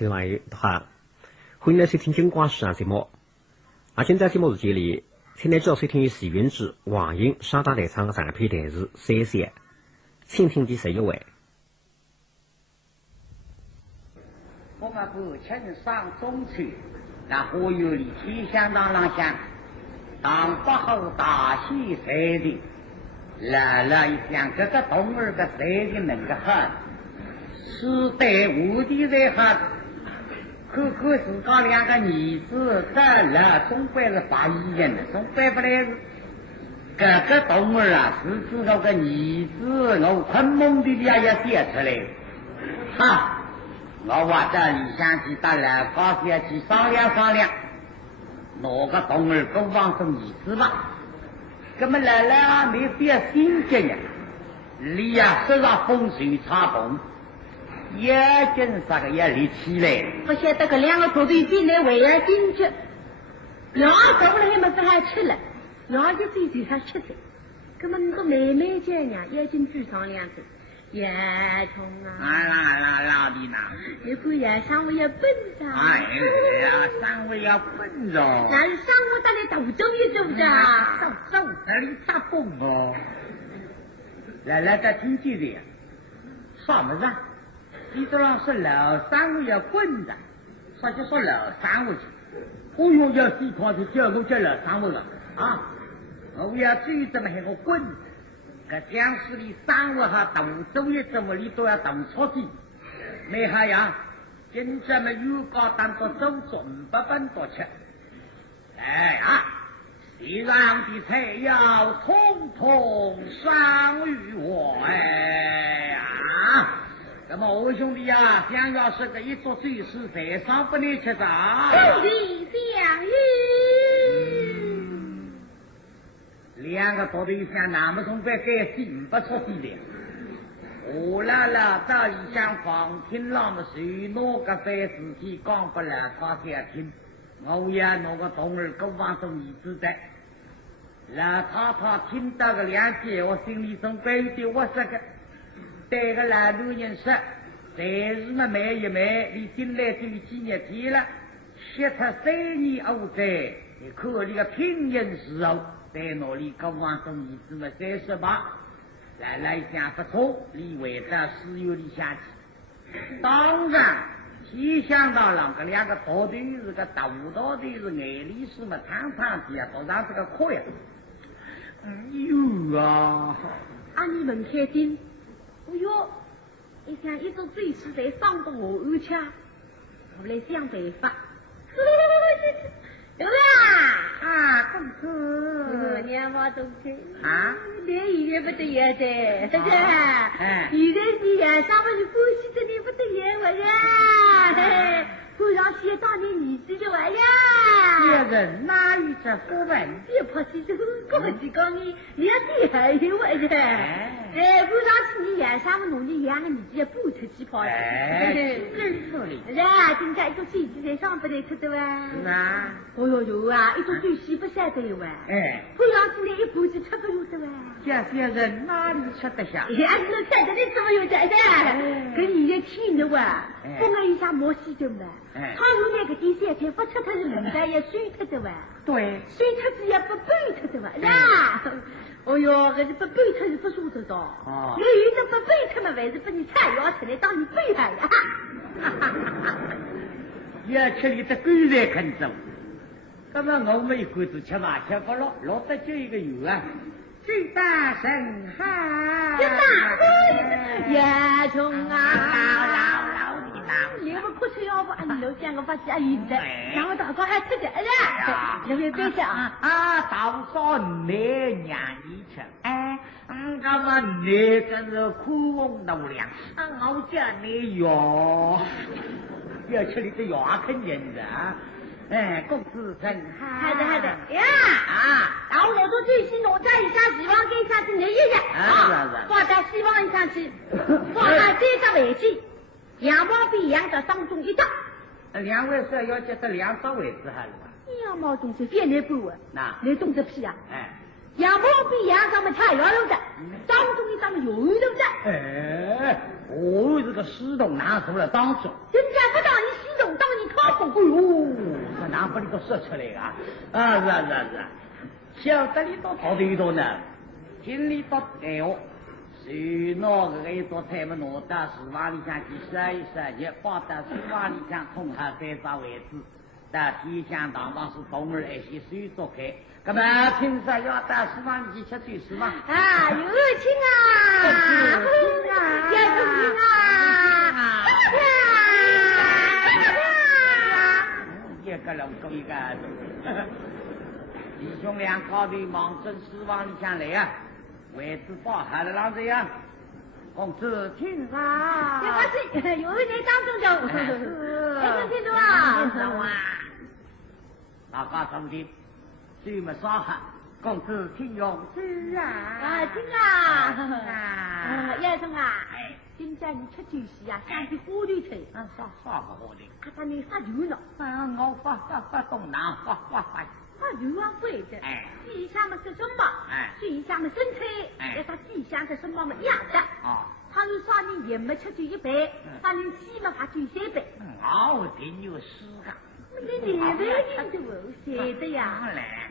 听众朋友好，欢迎来收听金光时尚节目。今在节目时间里，请来教收听时韵之黄英沙大台唱的上篇台词三三，请听第11位。我们不亲上中去，那河有里天香当啷响，当北后大西山的，来了一想，这个动儿个山的能个很，是对无敌在很。可自家两个儿子得了，总归是白衣人的，总归不来是。这个动儿啊，是知道个儿子，我困梦的也要写出来。哈，我话这理想去到了，高下去商量商量，哪个动儿够放生儿子吧？那么来了没必要心急呀，你呀手上风水插pom也真啥个也立起来，不晓得个两个土地进来为了进去，娘走了还没还吃了，娘就自己还吃的，根本个妹妹姐娘也进去上两次，也穷啊！老的呐，你不也上午也笨着？哎呀，上午要笨着，那上午到来斗争一斗着，走这里打工哦，来这听记的，什么子？你这样是老三位要滚的，啥就说老三位去，我用要细看就叫我叫老三位了啊！我要追这么还个滚，这江市里三位哈动作业这么里都要动错的，没哈呀？今这么有高当做周准不本多吃，哎啊！地上的菜肴统统赏与我哎啊！那么二兄弟呀，想要是个一桌最是在上不能吃着，兄弟相遇，两个多对象那么从该该心不出地来。我啦啦到里向房厅那么谁拿个饭自己讲不了他才听，我也拿个童儿够往中儿子的，那他听到个两句，我心里总归有点我这个。对个老路人说，在日嘛买一买，你进来就几日天了，歇他3年后在，你看你个平人时候，在哪里个往中儿子嘛38，来想不错，你为了私有里下去。当然，一想到啷个两个大队是个大队是眼里是嘛汤的呀，都让这个课呀。有啊，你们开心。哎呦，一想一种最实在伤得我耳腔，我来想办法。有啦，公子，娘妈都去啊，连医院不得也的，是不是？哎，现在是呀，上面的关系这里不得也我呀，不让写当年儿子的玩呀。别人哪有这不问？别怕起这个高级讲你，你要对还有我的。哎，不让去你呀，上面农历养个儿子也不出去跑。哎，真说理。呀，今天一种水鸡在上不得吃的哇。是啊。哦哟哟啊，一种水洗不晓得哇。哎。不让起来一盘就吃不有的哇。这些人哪里吃得下？哎，你看这里怎么有这的？跟你也听的哇，不按一下莫西的嘛。他有那个第三天不吃他是冷的也水特的哇。对。水特子也不背特的哇。呀。哦哟，这是不背特是不说得到。哦。你有的不背特嘛，还是把你菜要出来当你背他呀。要吃你的狗在啃走。那么我们一口子吃嘛，吃不落，落得就一个油啊。最大声喊，最大也穷老你们哭出要不？你都讲个把下雨的，然后祷告还吃的，哎呀，你们别讲到少你娘一吃，那么你真是苦翁斗粮，我叫你药，要吃你的药肯定的啊。哎，公子真好的呀然后我说最新我在一下希望跟下去你一样放在希望一上去，放在这个位置，羊毛比羊的当中一道。两位是要叫这2道位置好了吧？羊毛东西别来不稳，你懂这屁啊？哎，羊毛比羊上面太摇有的，当中一张有的不的。哎，我这个石头拿出来当中，人家不当你石哎呦，这哪把你都说出来啊？是，晓得你都跑对多呢，听你都哎哦。谁那个一座菜么挪到厨房里向去烧一烧，也放到厨房里向冲下3把位置，到天香堂房是冬儿一些水做开，那么平时要到厨房里去吃嘴是吗？啊，有请啊，有请啊，有请啊，一个龙宫一个，弟兄俩高头忙正厨房里向来啊。位置放好了，啷子样？公子请上。没关系，有一点当中就。听着啊。大家注定，水没烧好，公子请用吃啊。啊，请啊。叶生啊，今朝你吃酒席啊，想起花头菜。啥个花头？看你发油了。我发动脑，发。发油啊，会的。鸡香嘛是什么？水香嘛生菜，要啥鸡香跟什么嘛一样的。他有啥人盐没吃酒1杯，啥人稀嘛罚酒3杯。我听有诗个。你年辈人都写的呀。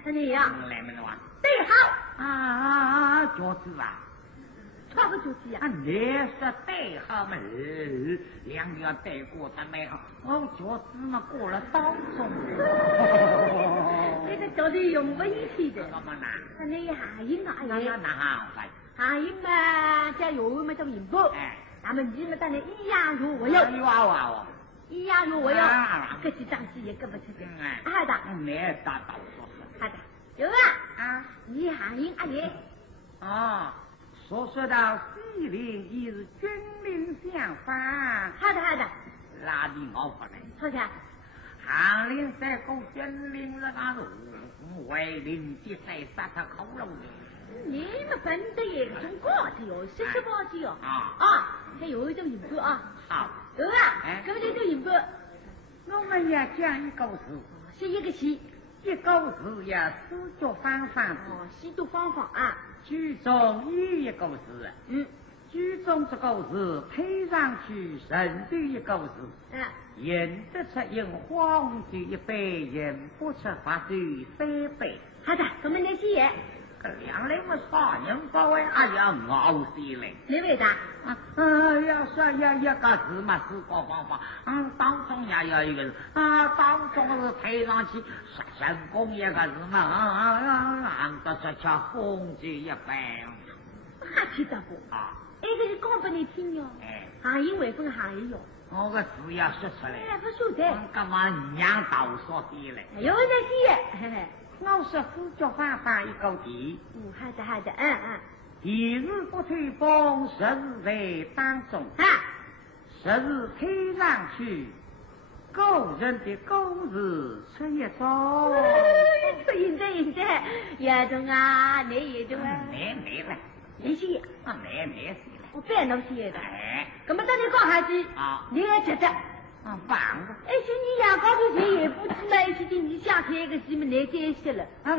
那你呀？来没哇？对好。饺子啊。穿个酒席啊？你说对好嘛？两个要对过才没好。我饺子嘛过了当中。这个到底用不一起的。干嘛呢？那你下音啊？那好快。下音嘛，叫有嘛叫银布。那么你们当然一样如我有。一样如我有。这几张戏也跟不出去。好的。没打到说是。好的。有啊。你下音阿爷。说到西陵亦是军令相反。好的。拉的我不来。好的。行令3个军令是那路，为令的再杀他口了。你们分的也种高的哟，70包的哟。还有一种银布啊。好。有啊。这么就种银布。我们要讲一个字。写一个戏。一个字要四脚方方。西都方方啊。剧中一个字。剧中这个字配上去剩对一个字。饮得出饮黄酒1杯，饮不出罚酒3杯。好的，我们来写。这两人么啥人各位要熬死嘞？你为啥？要说要一个字嘛，4个方法。当中也有一个字。当中是配上去神功一个字嘛。得出吃红酒1杯。还记得不？这个是讲给你听哟。行业为分行业哟。我个字要说出来。不说的。干嘛娘倒说的嘞？有人写。我说四脚方方一个地。好的。一日不吹风，10日在当中。10日推上去，勾人的勾字出一招。应得。叶中啊，你叶中啊。没了。你写。没写了。我别弄写的。那么等你讲下去。你也觉得。棒子。你养高头钱也不起嘛，你想开个戏嘛，你解释了。我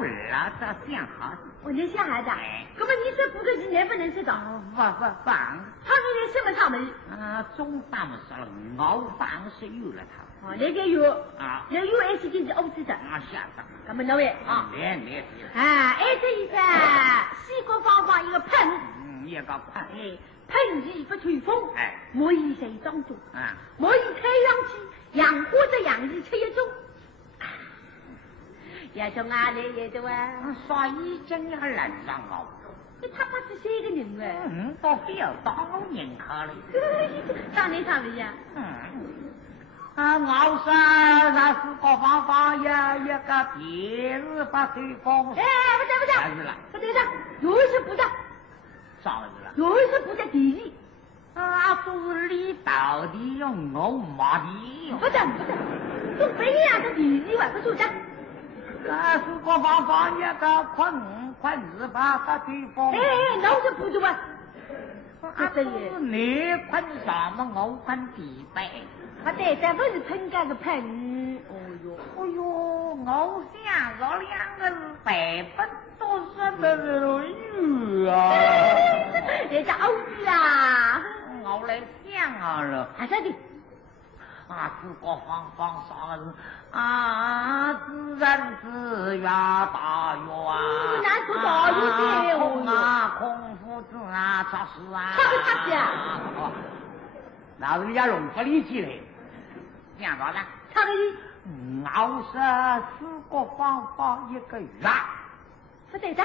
儿子想好。你想好的。那么你说不个戏能不能知道？棒。他给你什么上门？中上么说了，我棒是有了他。那个有。那有还是进去欧知的。下上。那么那位没。这意思，西国方法一个喷。一个喷。喷气不吹风。莫以谁当中。莫以太阳气，养活着养气吃一种。叶中啊，你叶中啊。所以真要冷上我。他不是谁个人喂？到不要当人可了。当你呀？我说那4个方法要一个别日不吹风。不对。不对的，有是不对。啥子了？有是不在第一。都是你到底用我没的。不对，都非要的第一吧，不是的。4个方法一个困日把它吹风。那是不对啊。你困什么？我困地板。对，但不是喷干个喷。我想这2个是100%都是的这叫欧子啊。我来想了。啥的？自个方啥子啊？自人自愿大愿，难出大愿的空啊，空夫子啊，啥事啊？他的呀，那人家弄不理解嘞，这样啥子？他的熬是四个方法一个月，不对的，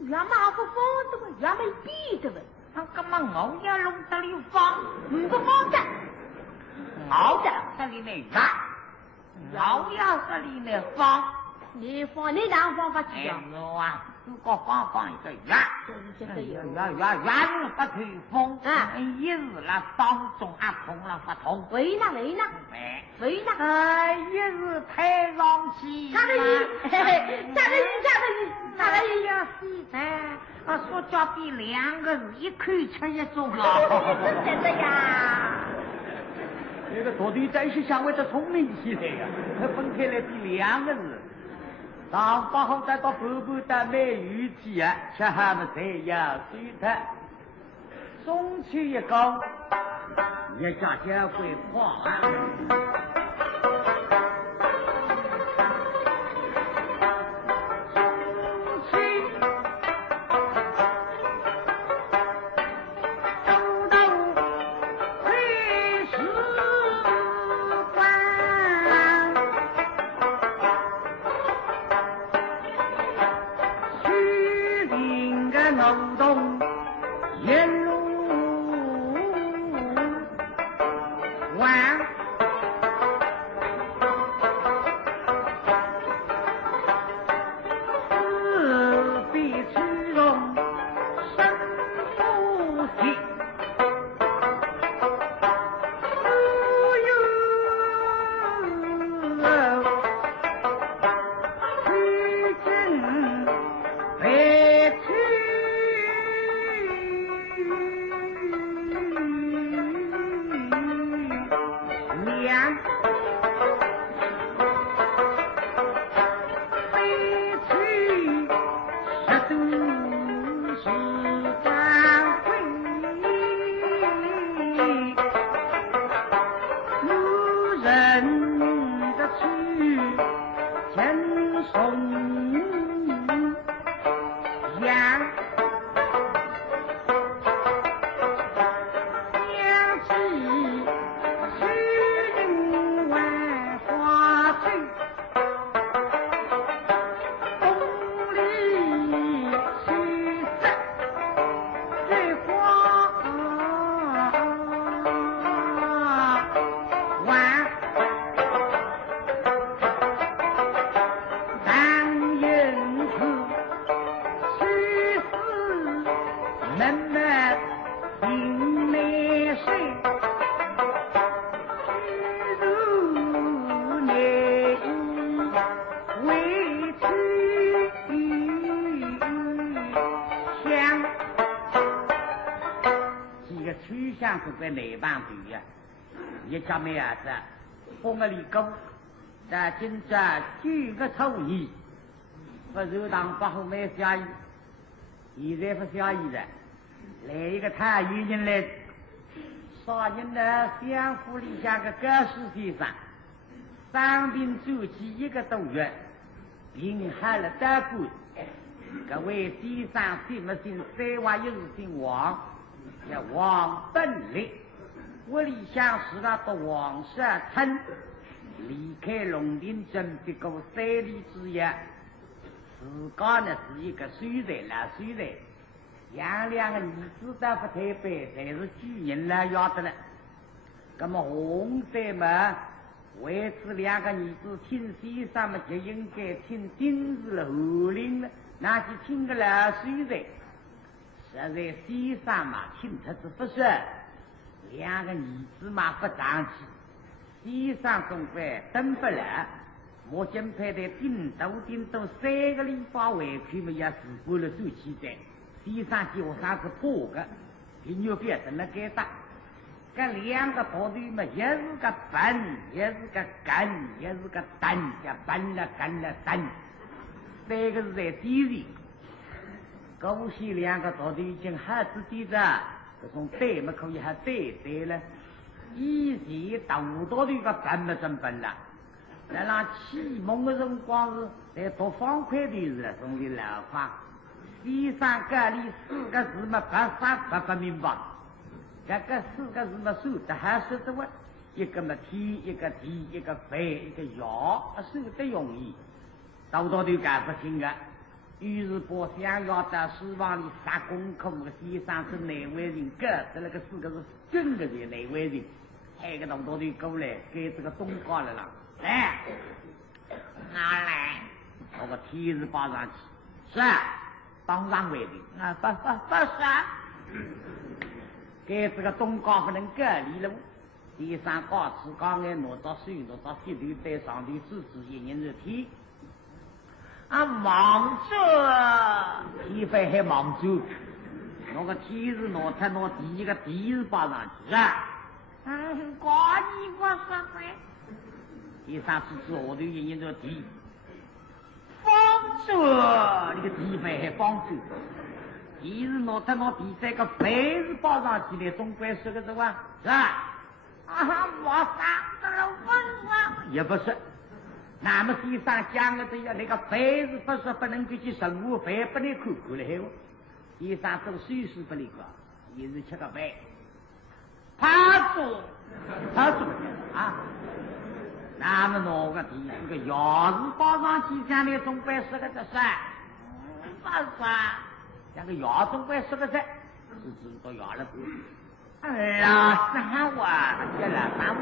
原马不放的不，原没比的不，他干嘛熬也弄这里放？不放的，熬的这里面月，熬呀这里面放。你放你哪方法去哎呀？呦啊，四个方法一个月。就是有。月日不退风，一日了当中还痛了不痛？为哪？为哪？一日太上去，他的意，要洗菜，说叫比2个字，一口吃一种了。真的呀。这个到底在是想为他聪明起来呀，他分开来比2个字。当把后再到婆婆的买鱼鸡啊，吃他们才要水他，送去一个，一家就会破啊。是在内帮队呀，一家妹儿子，帮个里工，在今朝9个初2，不如当不后没下雨，现在不下雨了，来一个太原人来，啥人呢？相府里下个高士先生，伤病住起1个多月，病害了大官，各位先生姓么姓3娃又是姓王。叫王本立，我理想是他到王舍村离开龙庭镇别个3里之遥，自家呢是一个水人老水人，养2个儿子都不太白，才是举人了要得了。那么洪在嘛，为此2个儿子听先生嘛，就应该听今日的后令了，那去听个老水人。实在先生嘛，听出是不是2个儿子嘛不长气，先生总归等不了。我今派的顶多3个礼拜回去嘛，也是过了周期的。先生叫我上是破个，平牛别成了该打。这2个部队嘛，一是个笨，一是个干，一是个蛋，叫笨了干了蛋。3个是在地里。恭喜2个部队已经好子地着，这种对么可以还对了。以前你大多的个本不真本了。在那启蒙的辰光是在读方块的时候，总的老话，地上隔离四个字嘛，不明白。这个四个字嘛，数得还是这么一个嘛提，一个提，一个飞，一个摇，数得容易。多多的干不清啊。于是把想要在书房里杀功课的地上是哪位人，隔着那个四个是真的是哪位人，还个多多的过来给这个东高了啦。来，拿来，我个提子报上去，是当上为的啊，不是，给这个东高不能隔离了。地上高次高眼挪到水，挪到地头带上的自己一人的提。啊，忙着，提飞还忙着，那个提子挪他挪第一个提子报上去啊，高一我说会。第三次之后头一人的提，放着，那个提飞还放着，提子挪他挪第三个飞子报上去的，总归是个什么？是吧？啊，我上得了问啊，也不是。那么地上讲的这样那个飞是不是不能够去生物飞不能看看了后，地上走水是不能个，也是吃个飞，他做啊。那么那个地这个钥匙包上去下面总归是个这事，不是啊，这个钥总归是个这，是知道钥了不？老三娃，这老三娃，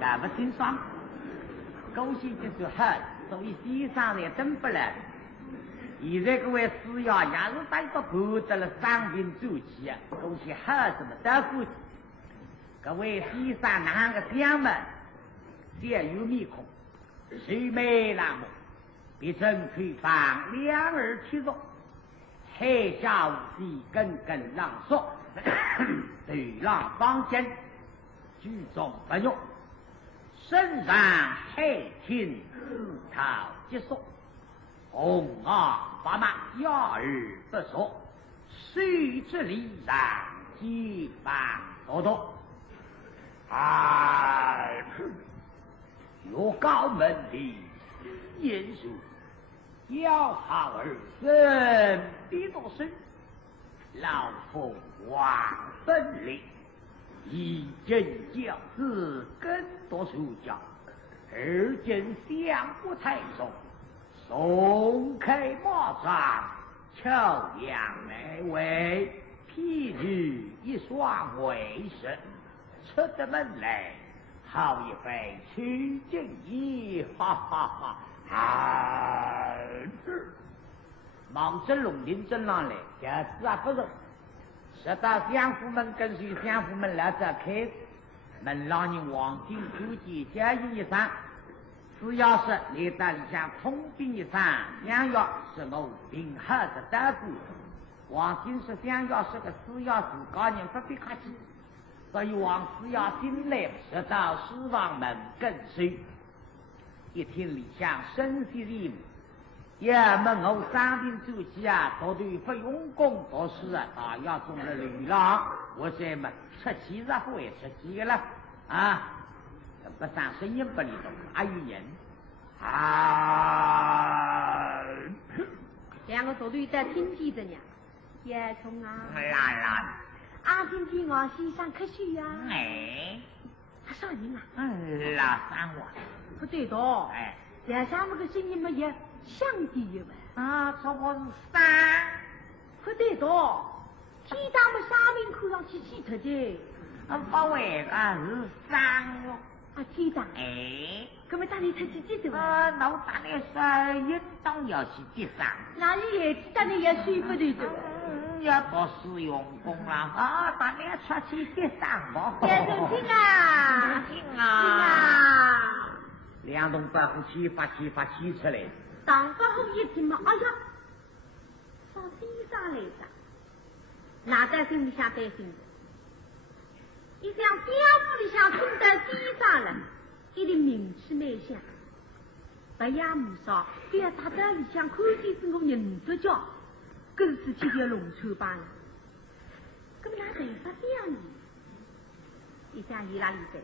那不听说？恭喜就是好，所以地上也真不来。现在各位师爷也是带着不得了上品走起啊，恭喜好什么得福。各位地上哪个将们，皆有面孔，谁美那么，必争推放两耳其中，海下无地根根浪说，对浪方针，举重不用。身上黑天自讨结束，红袄白马压而不说，水之礼上几番多多。有高门的言术，要好而生，必多生，老夫王分离。一真教子更多出教，二真相不太重，松开马场，巧扬来为，譬如一双为神，出得门来，好一番取经意，哈哈哈！忙着龙鳞真浪来，这次啊不是。直到相夫们跟随相夫们来这开，门老人王进出见家人一场，只要是你在里向通兵一场，想要是我平和的大夫。王进是想要是个死要自高人不必客气，所以王师要进来直到书房门跟随，一听里向深悉礼目。也问我上兵走起啊，到底不用功读书啊，大要中了流浪，我这么出气是不会出气的了啊！不上声音不离动，还有人啊！两个到底在听见着呢，叶冲啊！啦，阿今天我先生科学呀！哎，他啥人啊？老三娃，不对的，哎，叶上那个声音没也。相地一位啊，这我是三，不对的，天上么下面看上去洗脱的，不为个是三哟，啊天上，哎，那么当你出去几多？那我当然是应当要去接上，那你也当然也睡不得的，要到使用功了啊，当然出去接上吧。叶总听啊，听啊，两栋白虎气发气出来。当发后一听嘛，哎呀，上地上来着，哪个心里想担心的？一想家府里向冲到地上了，一定名气蛮响，不呀没少，不要打到里向看见是我认得叫，更是去条龙船罢了。那么哪头发这样呢？一想伊拉里在，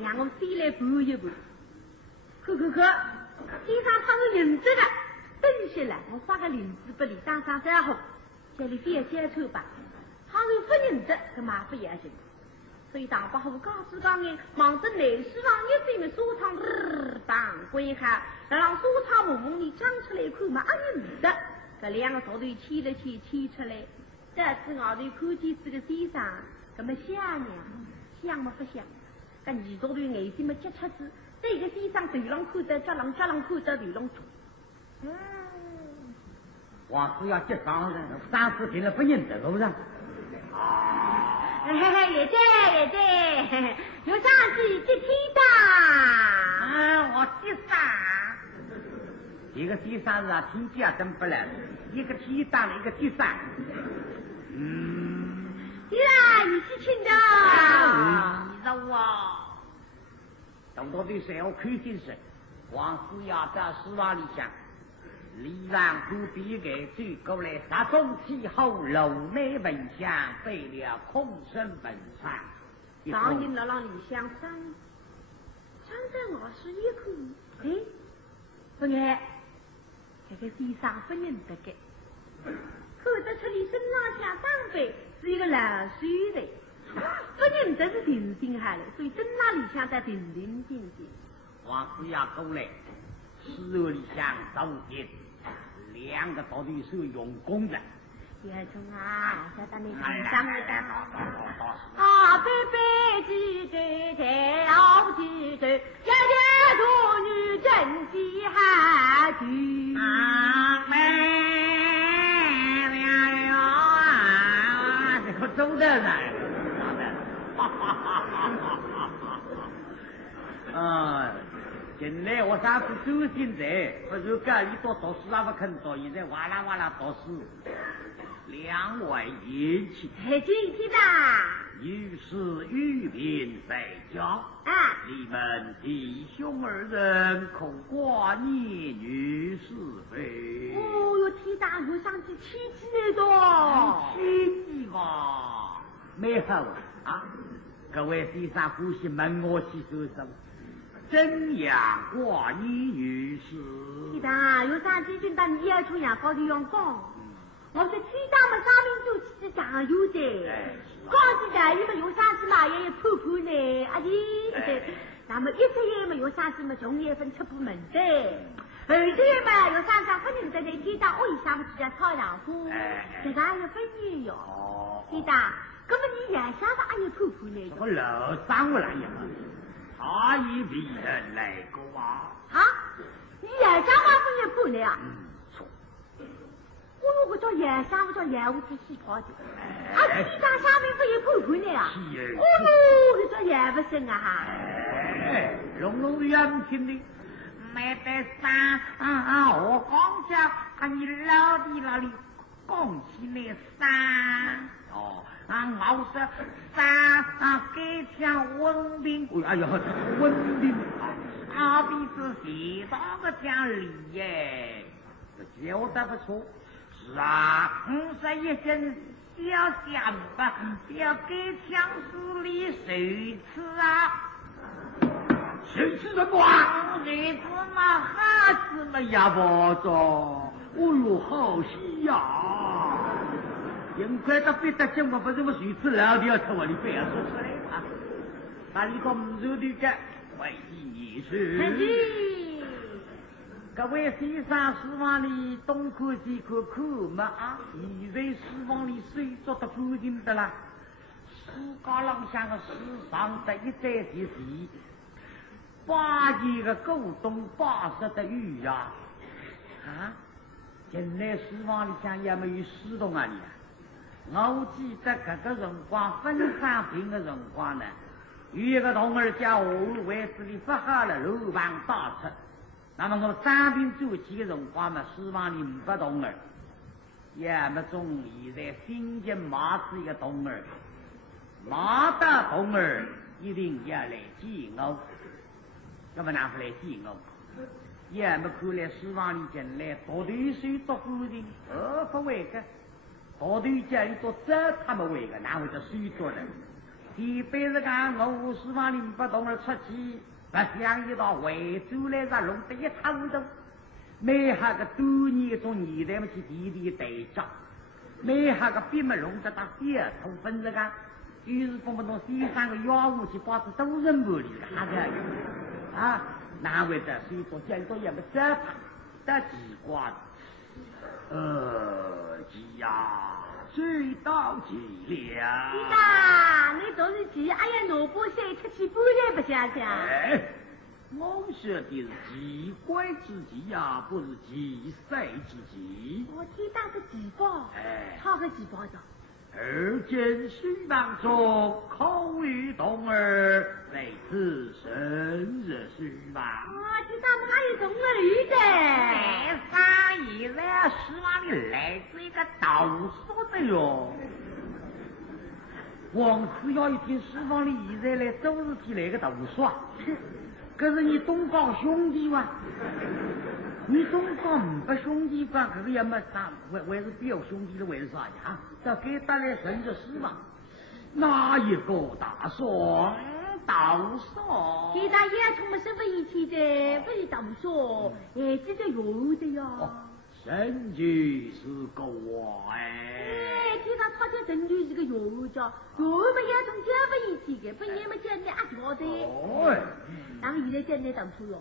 让我先来补一补。看，先生他是银子的，等些了，我发个银子不里当上3号，这里别接触吧。他是不银子，可嘛不要紧。所以大伯虎告诉讲呢，忙着内侍郎一进的书场当归下，让书场蒙蒙里讲出来看嘛，银子。这2个头头牵了牵出来，这次我头看见这个先生，那么想呢，想么不想？这二头头眼睛么急出子，这个先生头上看着脚浪看着头上做。王师要接上人，上次听了不认得，是不是？也对，有上去接天上。我接上。一个地上是啊，天家真不来，一个天上一个地上。对啦，你是亲的。你让我。等到对谁我看见谁，王师要在书房里想，李郎都比给最过来杀中气后楼内闻香，废了空身本上。当年了让李香山在我是一看，不爱，这个先生不认得的，看得出你身上像装备是一个老水人，不认得是定定下来，所以真那里向在定定静静。王师要过来，事后里向走进2个到底是用功的。叶冲啊，叫他你身上的啊，贝贝鸡对在熬鸡对，家家妇女真稀罕去。没了啊！这个走的人，进来我上次走进来，不是干一多读书啊不肯读，现在哇啦读书。2位义气，进去吧。于是玉嫔在家，你们弟兄2人可挂念女是非？哦哟，天大有上去7级那多，7级啊，没好啊！各位先生呼吸问我去说声，怎样挂念女士？天大有上去就到你要出牙膏的用光。我在天上嘛，上面就起酱油的，刚起酱油嘛，有上去嘛也泼泼呢，那么一只眼嘛，有上去嘛，穷也分吃不门的，二只眼嘛，有上上不认得的，天大我一下不去叫操两夫，这个也分女哟，天大，那么你也想到俺也泼泼呢？我楼上我来呀，他也为人来过啊。你也想到不也泼呢啊？我叫盐山，我叫盐湖子洗泡的。地上下面不也泼泼呢啊？我叫盐不生啊哈。龙眼听的，没得山我刚讲看你老的那里讲起那山我说山给强文明，哎呀文明比是写到个讲理耶，教得不错。是啊，51斤小香吧，要给强势里谁吃啊？谁吃的光？日子嘛，孩子嘛也不着。哦哟，好喜呀！尽快到别的节目，不是我谁吃老的要吃我的不要说出来啊！那你个唔做的个，为你是。各位先生书房里东看西看看嘛现在书房里睡着的固定的啦，书架上向个书上的一载的题，8件个古董80的鱼呀现在书房里向也没有书童啊你我记得这个辰光分上庭的辰光呢，有一个童儿叫我位置里不好了，楼房大出。那么我3兵做起的辰光嘛，书房里5个童儿，也没中现在新建马子一个童儿，马的童儿一定要来见我，那么哪会来见我？也没看来书房里进来大头水多固定，不为个，大头家里多走他们为个，哪会叫水多呢？一辈子讲我希望你不懂而出去，不想一道惠州来让弄得一塌糊涂。每下个多年中年代么去地地对照，每下个别么弄得到第二头分子讲，于是不弄西山个妖物去把子都人不理他的啊，难为的水多见多也不这怕，这奇怪急呀，水到急了。鸡蛋，你总是急，哎呀，萝卜晒出去不然不想想。我说的是急怪之急呀，不是急塞之急。我鸡蛋是鸡包，炒个鸡包的。而今水当中，口欲动儿，在此生热水吧。鸡蛋哪有动儿鱼的？在上一来希望你来自一个道所的哟。王师要一听希望你现在来周日体来个道所。可是你东方兄弟哇，你东方不兄弟吧？可是也没啥，还是表兄弟的为啥呀？这给带来甚至失望。哪一个大爽道所？鸡蛋也从么是不一起的，不是道所，也记得有的呀。神句是个我鸡蛋炒的神句是个有的，有么也从这不一起的，不然么讲的啊晓得。咱们现在讲的道所哟，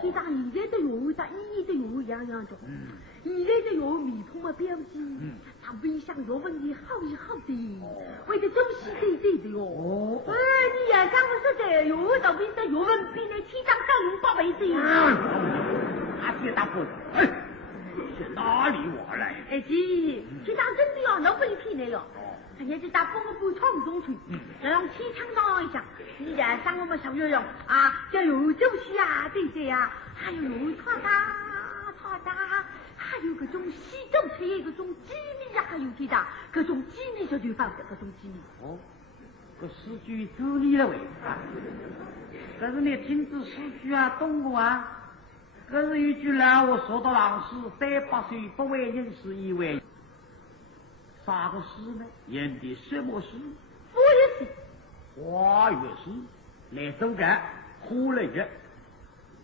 鸡蛋现在的有的，以前的有样样的。现在的有面孔么标记，他微想有问题好是好的，为了中西对对的哟。你也讲不是的，有的为的有问比那七张上用八辈子哟。啊，别打破是哪里话来？鸡蛋真的要能被骗的哟。也是打风不冲中去，让气场当一下。你然上我们小游泳啊，叫有周西啊，对对呀，还有炒蛋，还有各种西周菜，各种鸡米呀，还有鸡蛋，各种鸡米小地方的各种鸡米。个诗句助理的位置啊，可是你听这诗句啊，懂不啊？可是一句呢，我说到老师38岁不为人事以为。啥个诗呢？演的什么诗？我也是。花月诗，来走个，喝了药。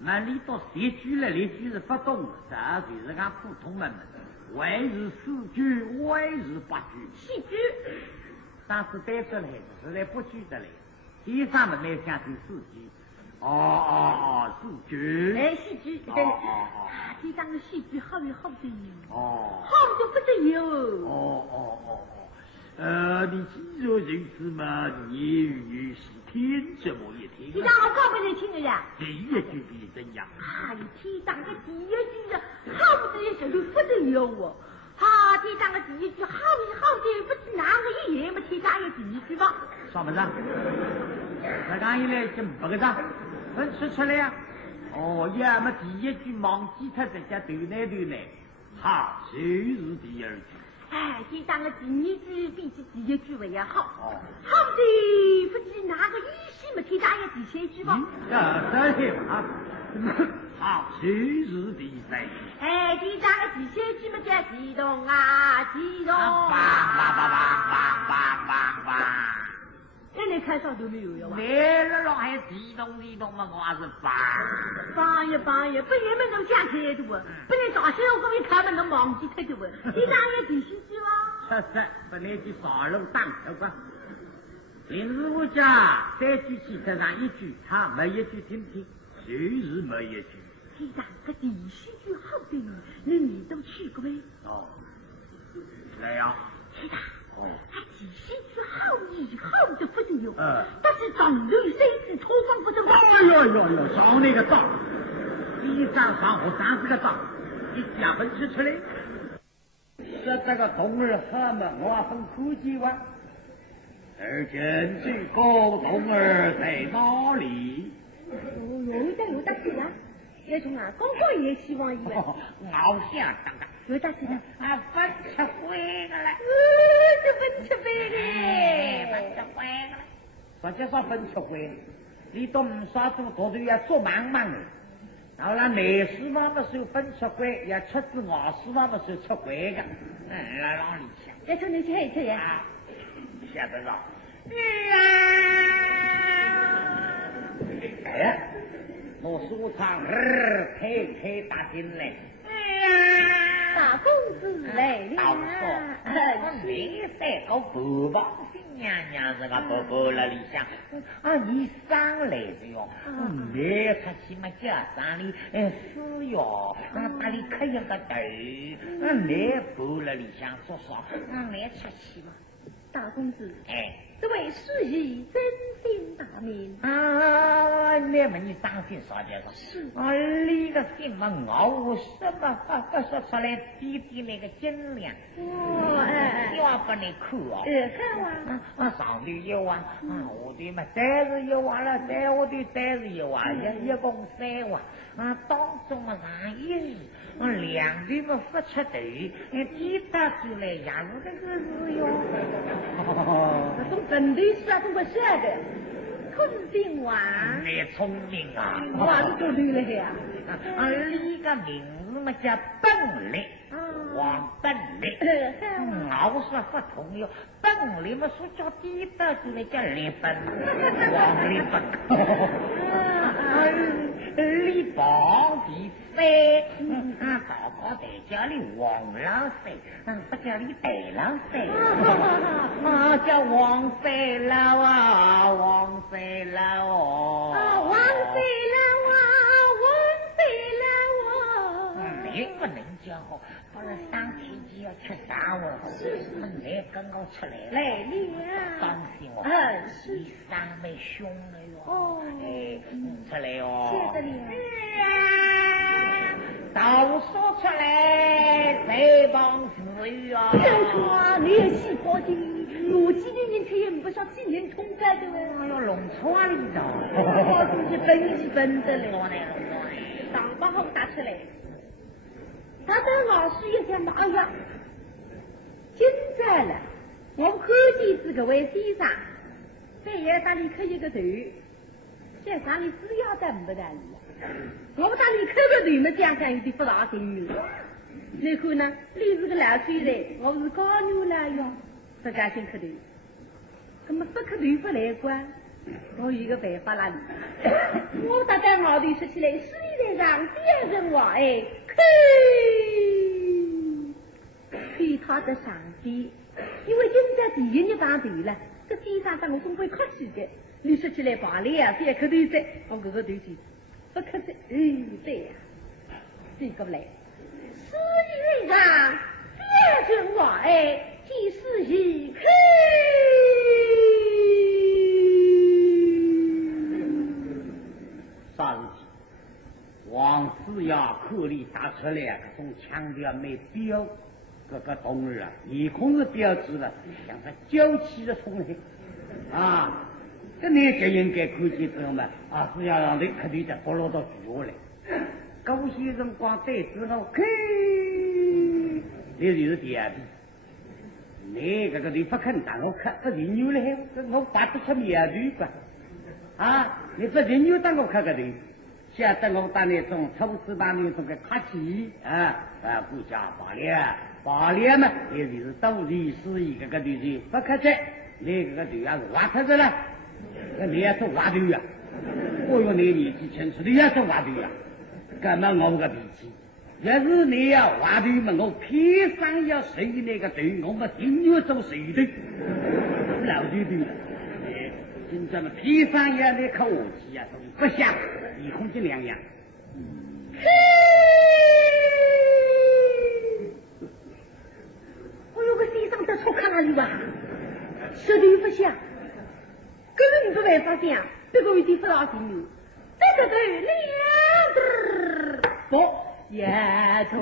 那你到写句了，那句是不懂的，这就是俺普通们为是4句，为是8句。4句。上次带出来的，实在不记得了。第三门来讲是4句。4句。4句，对。第三个4句好有好的。好的不得有。你既然如此嘛，你于是听这么一听。你让我搞不能听的呀。第一句比怎样？第三个第一句呀，好的也小就不得有哦。第三个第一句好的，不知哪个一言么？第三个第一句吧。啥么子？那刚一来就不个啥，分吃出来呀。要么第一句忘记他这家对来，好，就是第二句。第三个第二句比起第一句为要好。好的，不知哪个意思么？第三个第三句吧。这些啊，好，就是第三。第三个第三句么叫激动啊，激动啊！那你看上都没有呀？来了还激动嘛，我还是放也，不然么能讲太多，不然早些我给你看嘛，能忘记太多。第三个第四句吗？本来就少了当头吧。临时我家3句汽车上1句，他没1句听听，就是没1句。第三个第四句好的，你都去过没？来呀。第四句好的不得有，但是总有3句错放不得。上那个当，第三行我30个当，你加分吃出来。这个动儿喝么，我分苦计哇。而今这个动儿在哪里？有的去呀，也从啊，刚刚也希望一个。好像当的。有的去的。分吃灰了嘞。这分吃灰了。分吃灰了。什么叫分吃灰？你都唔耍做多都要做忙的。然后呢，内师傅不是分吃灰，也吃子外师傅不是吃灰的。来让你想。要从你去吃呀。晓得了。呀，我说唱开打进来。大公子来了。大哥，我没在个婆婆新娘娘这个婆婆那里想，你上来的哟，没出去嘛家上里是哟，那里可有个头，没婆那里想说说，没出去嘛。大公子，哎，这位书仪真心大名你们你当心说这个是你个心嘛熬什么说出来滴滴那个斤两要不你看啊上头有啊我的嘛三十一万了在我的31万一共3万当中嘛上一日两地嘛不出头滴答出来也不这个是哟这种本地是啊中国写的昆定王你聪明啊王都对了呀你个名字嘛叫本领王本领我说不同哟本领嘛说叫滴答出来叫李本王李本李帮第三大哥得叫你王老三不叫你戴老三叫王三老啊王三老王三老你不能叫我不然3天就要吃3碗你跟我出来来了当心我你3妹凶了哟出来哟谢谢你都说出来谁帮死语啊就说你也细活的我几年前也不晓几年冲在的要弄错里头我自己分析分的嘞上班后打出来他的老师也想哎呀现在了我们科技这个为先生在也打里可一个头现在你只要在不打理我们打理科个头嘛讲讲有点不大行你看呢你是个老岁来我是高牛了哟不甘心磕头那么不磕头不来关我有一个办法了我大概脑袋说起来是你在让别人我亏他的上帝因为现在第一日当头了这先生当我总会客气的你说起来罢了呀别磕头噻我哥哥头去不磕噻对呀这个来是你在让别人我即是一亏啥事情王四呀口里打出来这种腔调没标这个懂了一空是标志了像他娇气的冲来这你就应该看见这种嘛是要让你肯定的不落到举下来高先生光对之后嘿你就是第二遍你这个你不肯当我看这人牛了我发不出面对吧你这人牛当我看个头晓得我当那种初次当那种个客气不加罢了嘛也就是都是是一个个对对不客气那个对是挖出去了你要是挖对呀我有你年纪轻轻的要是挖对呀干嘛我个脾气要是你要挖对嘛我偏上要随那个对我们人牛做谁对老对对现在嘛偏上要那口气呀不想一空就两样我有个先生在出看哪里吧舌头不响根本不会发现这个有点不大行这个头两不也痛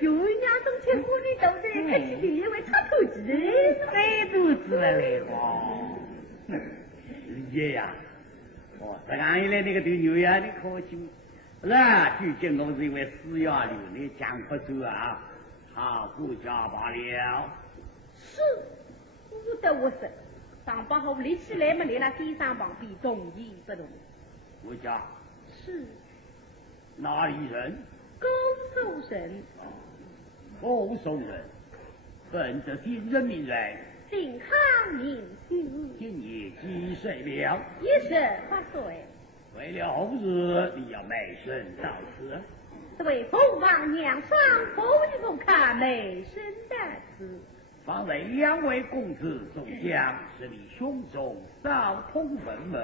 有人家从前屋里走的客气的因为插头子谁都知道来爷呀这样一来那个对牛呀你可惜是吧究竟我是因为死要流你讲不出他不加罢了是不得我说上班后立起来嘛来了先生旁边同意不同我家是哪里人高寿神高寿人本着天人民人健康年寿。今年几岁了18岁。为了后日，你要卖身到此。这位父王娘上不予不看美身的子。方为2位公子中将，是你胸中少通文么？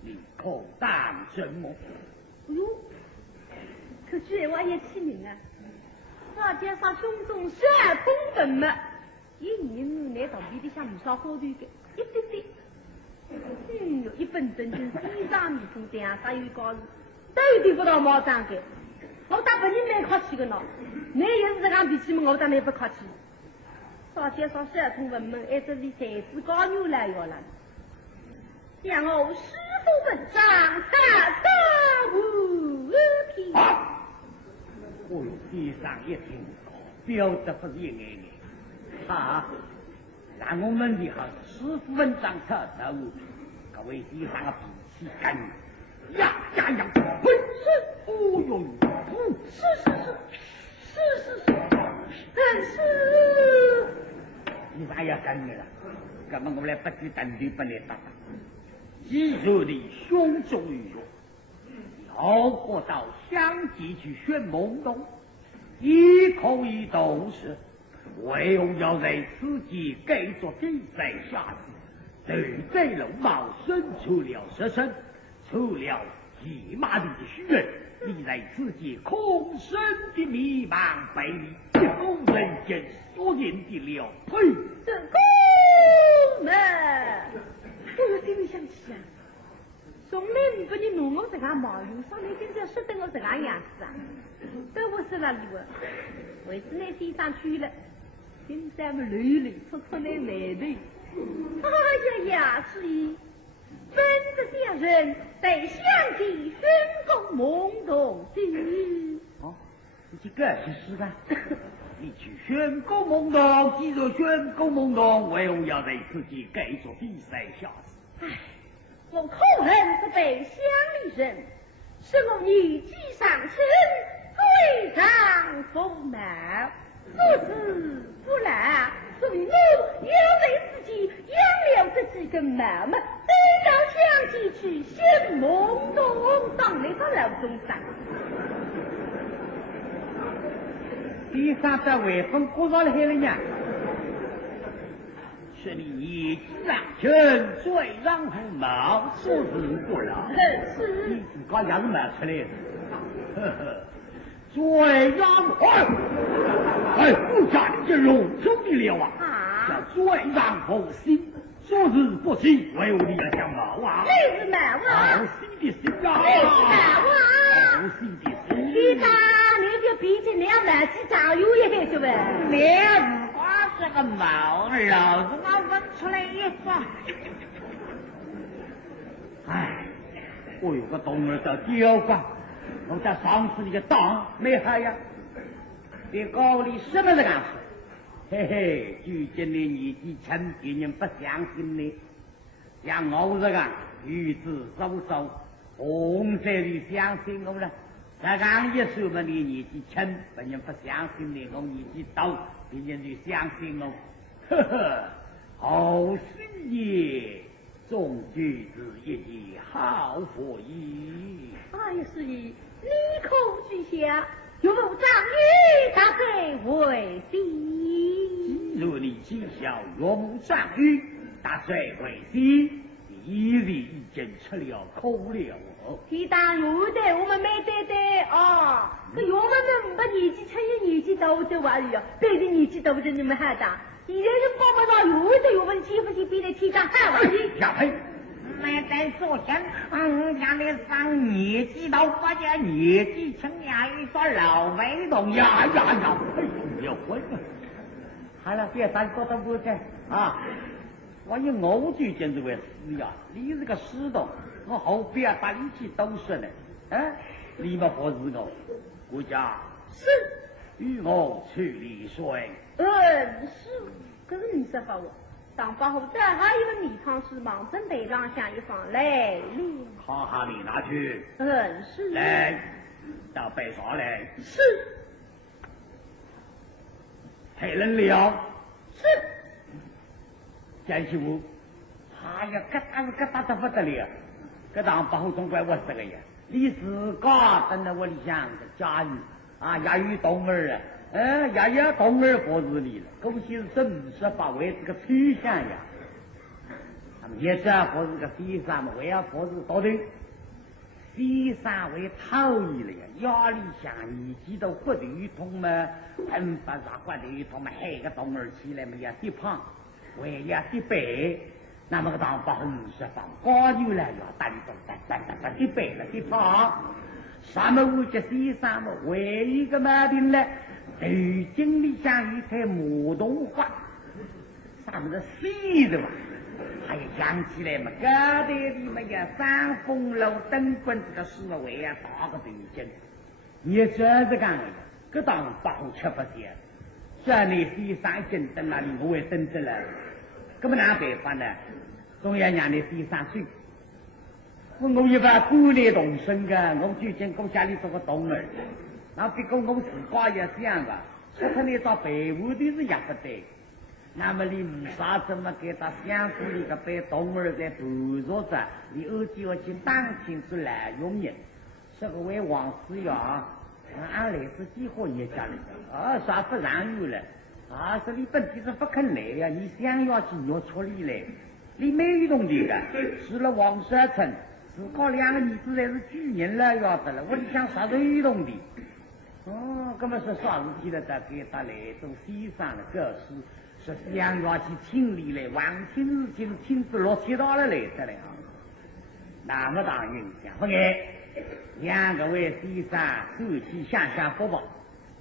你可当真么？哎呦，这句话也气人啊！大街上胸中少通文么？一年来到比里向不少好头的，一点点。哟，一本正经西装迷途顶上有高事，都有点不到毛长的。我打本人蛮客气的呢，你也是这样脾气嘛，我打蛮不客气。大街上少通文么？挨这里才子高牛来要了。让我师傅文章，他无平。哦哟，先生一听，标得不是一眼眼。好，让我们的好师傅文章操守，各位先生的脾气干呀，本身，哦哟，是。你啥也干的了？那么我来不去等对不来打打。既然你胸中有肉，要活到相继去选梦洞，一口一斗士，唯有要在自己给做比赛下子，对贼龙毛伸出了蛇身，除了骑马的虚人，你在自己空身的迷茫背里，一公人间所言的了呸！这公们，我有点没想起啊。从来你不你弄我这个毛油上来跟着说的我这个样子啊，都不是那路啊。为此那先生去了，今咱们累累搓搓来美的。哎呀呀，是一分的家人在相继宣告梦洞时。哦，你这个是是吧？你去宣告梦洞，既然宣告梦洞，唯有要在自己给做比赛下子。唉，我可恨是被乡里人，是我年纪上轻，嘴上不毛，做事不懒，所以我要为自己养了这几根毛嘛，都要相继去宣梦洞，当那个老中上。地上在微风过上来了呢，是你年纪上轻，嘴上不毛，做事不懒，是你自个样卖出来的，呵呵，嘴上不干这肉中的了啊！叫嘴上不心，做事不起，唯有你要讲毛啊！你是毛啊！好心的心啊！你是毛啊！好心的心！你看，你就比起两万几张有一些是吧？两花这个毛，老子我闻出来一说。哎，我有个东儿叫刁光，我在上次那个当没害呀。你高里什么这样说？嘿嘿，如今的年纪轻，别人不相信你。像我这个与子手手，红色的相信我了。这样一说嘛，你年纪轻，别人不相信你；我年纪大，别人就相信我。呵呵，好心也，终究是一件好佛意。哎呀，是以你可居下，有无长女大罪为弟？既然你讥笑岳母长女，大罪为弟，一日已经出了口了。提当有的我们没对对哦，这我们能把年纪轻有年纪大的玩意儿，对的年纪大的你们还当，现在是帮不到有的我们欺负起比的提当还玩意。小黑，没在昨天，家里上年纪大不叫年纪轻呀，一说老没动呀，哎呦，我好了，别单说都不干啊！我有我就见这位死呀，你是个死洞。我后边把你去都说呢，你们何日我？国家是与我去理水。是，可是你说法我，当把后头还有一个米汤是忙正北上向一方来了。好好你拿去。是。来，到北上来。是。太冷了。是。讲起我，哎呀，疙瘩得不得了，这当保护总怪我这个呀，你自个等着我里想家里啊，也有动儿了，也有动儿活日里了，恭喜是58为这个趋向呀。也是或是个西山嘛，为要或是多的西山为讨厌了呀，压力下你记得活的一通嘛，很不啥活的一通嘛，黑个动儿起来嘛也地胖，为也地白，那么个当把50方高牛来要单地白了地胖，什么我这西山嘛，唯一个毛病呢，头经里像一台木动画，上面的细的嘛。还有想起来嘛，隔代里嘛呀，三风楼灯棍这个思维啊，打个对劲。你这是干呀？这当保吃不消。这里第三斤灯那里我也等着了，根本哪办法呢？总要让你第3岁。我一把鼓励动身个，我最近我家里做个动儿，那别个我自个也这样个，说他那到北屋的是也不对。那么你没啥怎么给他相处里个被动儿在捕捉着，你耳机要去当清楚来用人，这个为王思瑶，俺来自几伙也家里的，啥不让有了，这里本地是不肯来呀，你想要去要处理来，你没有动力的，吃了王舍城，自个2个儿子才是巨人了要得了，我你想啥都有动力，根本是啥事体了，再给他来种西山的个事。是想要去清理来，往清日清亲自落起到了来得了。那么当然想不给2个为西山手起向下福报，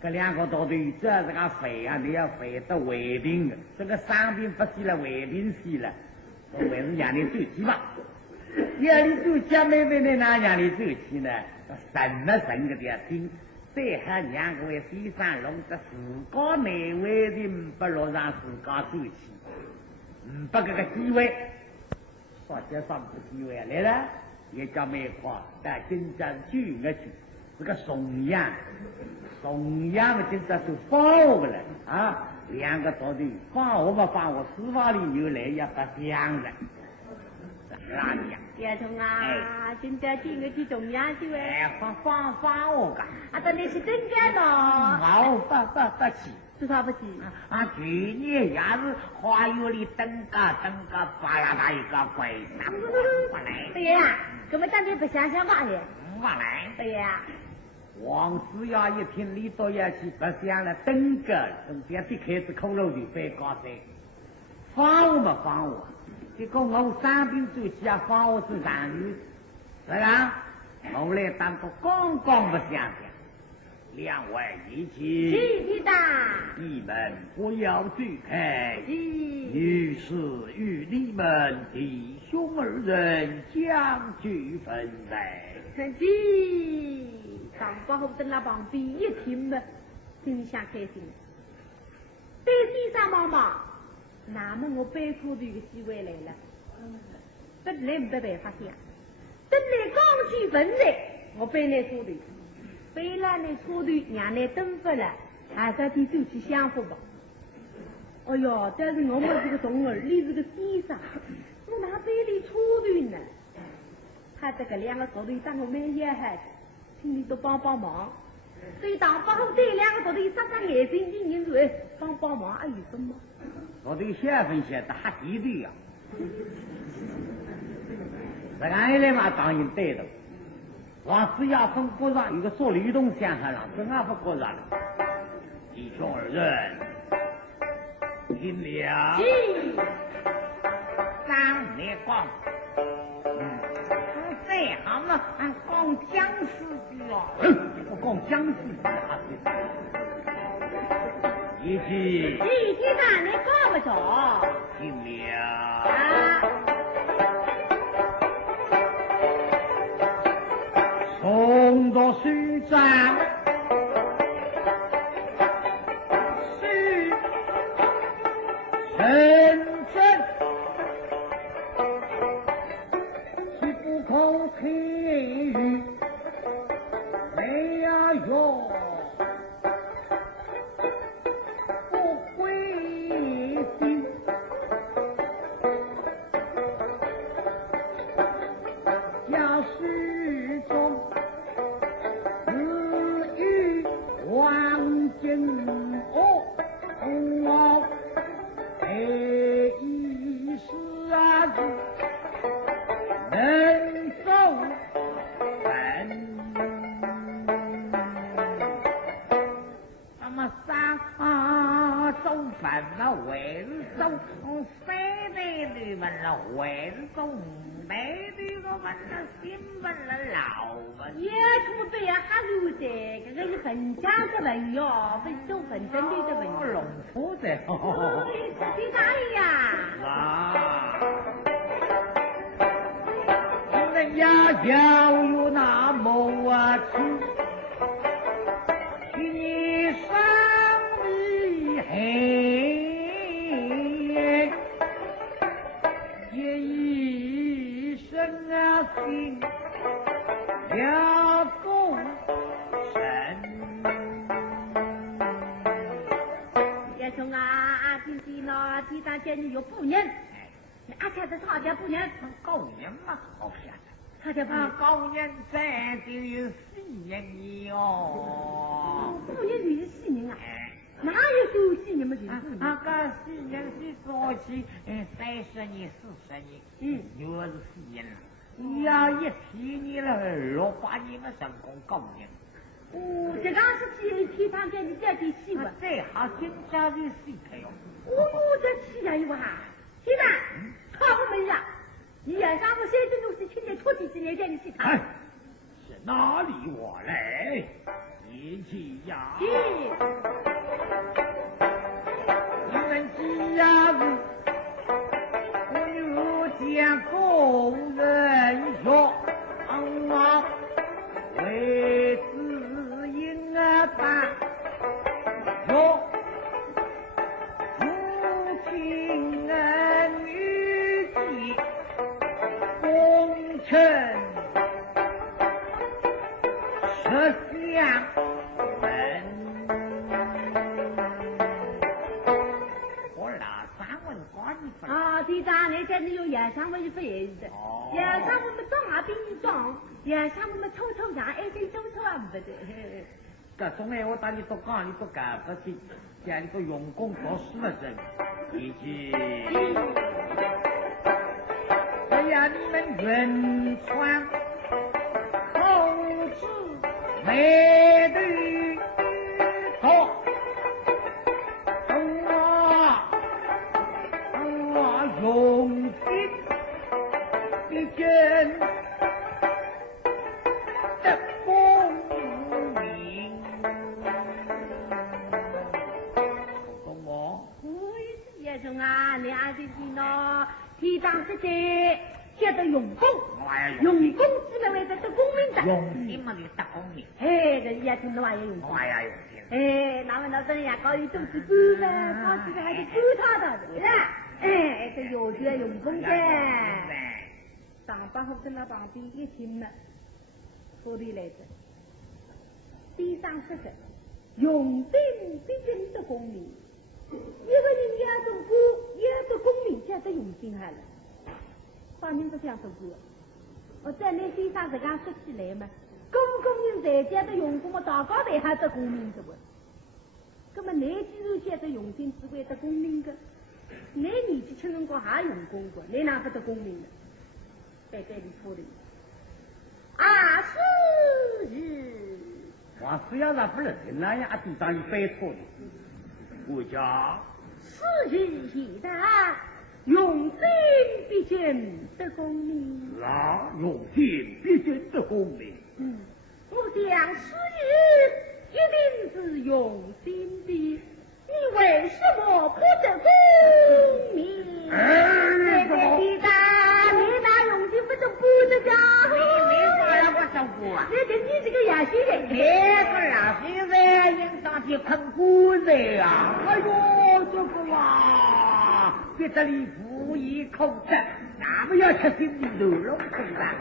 这2个到底这是个废啊，你要废得为平的，这个伤病不起了为平死了，我还是让你走起吧。要你走起妹妹的哪让你走起呢？什么神个的听。最好2个为西山弄得自个内为人不落让自个走起，不给个机会，说些什么机会啊？来了，也叫美国在金江去我去，这个崇阳嘛，今朝就放我了啊！2个到底放我嘛放我，司法里有来也不想了。哪里呀？叶童啊，今朝去我去中央去喂。放我干。等你去登干咯。好，不去。做啥不去？去年也是花园里登个巴拉达一个鬼啥不来。对呀，根本当天不想想吧也。不来。对呀。王思瑶一听你都要去不想了，登个中间一开始口楼就被高塞，放我嘛放我。结果我3兵走起啊，放我是上去，是吧？我来当个刚刚不想想，2位一起。去的。你们不要聚开。于是与你们弟兄2人相聚分在。当把后等那旁边一听嘛，真想开心。对先生妈妈。那么我背出的一个机会来了，不来没办法想，等来刚去分来，我背来出的，背了那出的让你等不了，这天就去享福吧。哎哟，但是我们这个动儿，你这个先生，我哪背里出的呢？他这个2个手头当我没也还，请你多帮忙。所以当帮这2个手头上上眼睛的人说，帮忙还有什么？我对小分写的还敌对呀，这样一来嘛，当然对的。王思瑶从国上有个做律动相声了，这俺不国上了。弟兄2人，听了。张烈光，最好嘛，俺讲僵尸的哦，我讲僵尸的还是。一起哪里搞不着？听了。送到书站，是深圳，是不空体育，没呀哟。始终自与黄金哦，这一时子能走分，那么走分了为走谁的你们了为走没的我们了新闻了老们也从北呀哈路的，这个是分家的朋友，不是走分真的的朋友。龙出的去哪里呀？啊，人家要有那么啊去你上的黑也一生啊心要够神也从啊，今天呢，地上见你有妇人，阿家的他家妇人，高人嘛好像他家妇人，高人在就有4人哟妇人就是死人啊，哪有休息你们就是妇人？那个4人是说起30年40年，又是4人了。要一天你了6-8年的成功高人。哦，这刚是天上见你这点气温，最好今朝就睡开哟。哦，这气呀哟哈！现在他不门呀，你晚上我先生都是亲年初几年见你去谈。是哪里我来？一起呀！你们几呀子，我有见工人说，为子应办哟。父亲恩于己，功臣设相人。我拿3文管你分。队长，你这里有演上我一份也是的，演上我们装啊比你装，演上我们抽上，哎，这抽啊不得。这种哎，我当你都讲，你都干不起，叫你都用功做事了人，以及只要你们云川口齿美对错，用心的真的公明。公公，叶中啊，你阿弟弟呢？天长时节，晓得用功，用功只能为得得功名的。用心嘛就得功名。哎，这叶中的话也用功。哎呀，用心。哎，那么那真呀，搞一肚子干了，搞起来还是干他的，是吧？哎，这有学用功的。上班后跟他旁边一听了，说的来着。地上说的，用兵必定得功名。一个人要做官，要得功名，就要得用心下了。帮人都这样做官，我在那地上这样说起来嘛，公人在家的用功嘛，大高台还得功名的不？那么你既然晓得用心，只会得功名的，你年纪轻辰光还用功过，你哪不得功名呢？在这里说的啊，是。我只要那不是那样，地上一摆错的。我讲，此日现在用心必定得功名。那用心必定得功名。我想此日一定是用心的，你为什么不得功名？对对对的，你那用心不得不得家伙。你说要不照顾啊？你这个亚新人，这个亚新人应当去啃骨人啊！哎呦，这个哇，别这里不一口子，那么要吃心里头了，对吧？